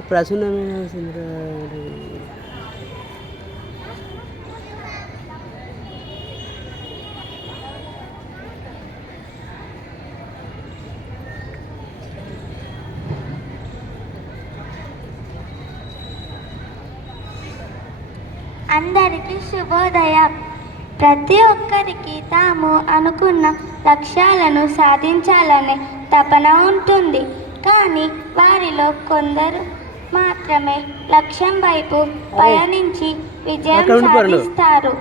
ప్రసన్నమైన సుందర అందరికీ శుభోదయం. ప్రతి ఒక్కరికి తాము అనుకున్న లక్ష్యాలను సాధించాలనే తపన ఉంటుంది. కానీ వారిలో కొందరు మాత్రమే లక్ష్యం వైపు పయనించి విజయం సాధిస్తారు.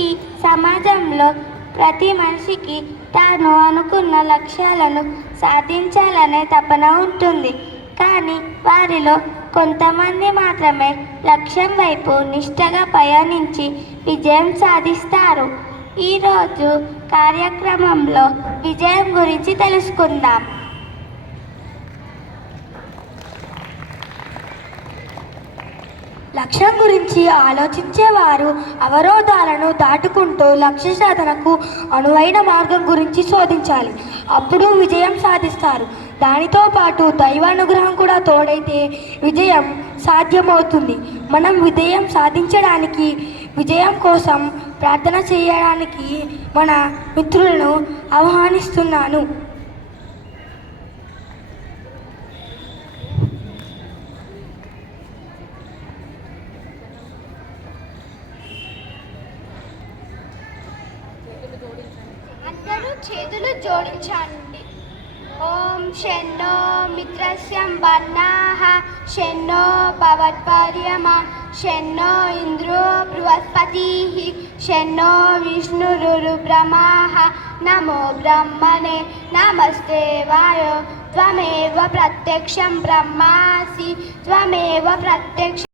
ఈ సమాజంలో ప్రతి మనిషికి తాను అనుకున్న లక్ష్యాలను సాధించాలనే తపన ఉంటుంది. కానీ వారిలో కొంతమంది మాత్రమే లక్ష్యం వైపు నిష్ఠగా పయనించి విజయం సాధిస్తారు. ఈరోజు కార్యక్రమంలో విజయం గురించి తెలుసుకుందాం. లక్ష్యం గురించి ఆలోచించేవారు అవరోధాలను దాటుకుంటూ లక్ష్య సాధనకు అనువైన మార్గం గురించి శోధించాలి. అప్పుడు విజయం సాధిస్తారు. దానితో పాటు దైవానుగ్రహం కూడా తోడైతే విజయం సాధ్యమవుతుంది. మనం విజయం సాధించడానికి, విజయం కోసం ప్రార్థన చేయడానికి మన మిత్రులను ఆహ్వానిస్తున్నాను. అందరూ చేతులు జోడించండి. ఓం శన్నో మిత్రస్యం వర్ణాః శన్నో భవత్పర్యమా శన్నో ఇంద్రో బృహస్పతిః శన్నో విష్ణురుర్బ్రహ్మః నమో బ్రహ్మణే నమస్తే వాయో త్వమేవ ప్రత్యక్షం బ్రహ్మాసి త్వమేవ ప్రత్యక్ష